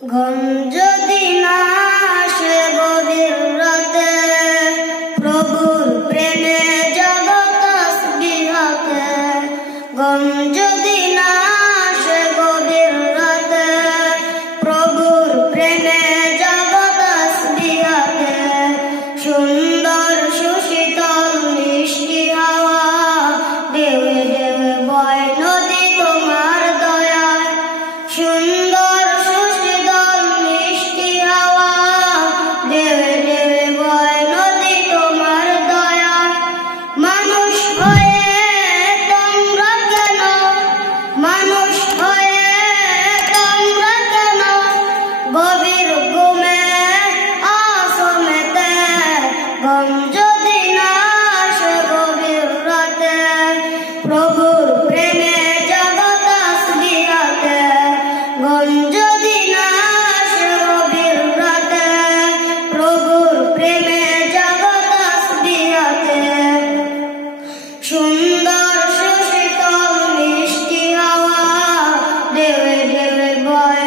ঘুম যদি না আসে গভীর রাতে, প্রভুর প্রেমে জাগো তাসবিহাতে। ঘুম যদি না আসে গভীর রাতে, প্রভুর প্রেমে জাগো তাসবিহাতে। সুন্দর সুশীতল মিষ্টি হাওয়া, ঢেউয়ে ঢেউয়ে বয় নদী তোমার দয়ায়। সুন্দর সুশীতল মিষ্টি হাওয়া, ঢেউয়ে ঢেউয়ে বয় নদী তোমার দয়ায়। মানুষ হয়ে তোমরা কেন, মানুষ হয়ে তোমরা কেন গভীর ঘুমে আছো মেতে। ঘুম যদি না আসে গভীর রাতে, প্রভুর প্রেমে জাগো তাসবিহাতে। ঘুম যদি না আসে গভীর রাতে, প্রভুর প্রেমে জাগো তাসবিহাতে। সুন্দর সুশীতল মিষ্টি হাওয়া, ঢেউয়ে ঢেউয়ে বয়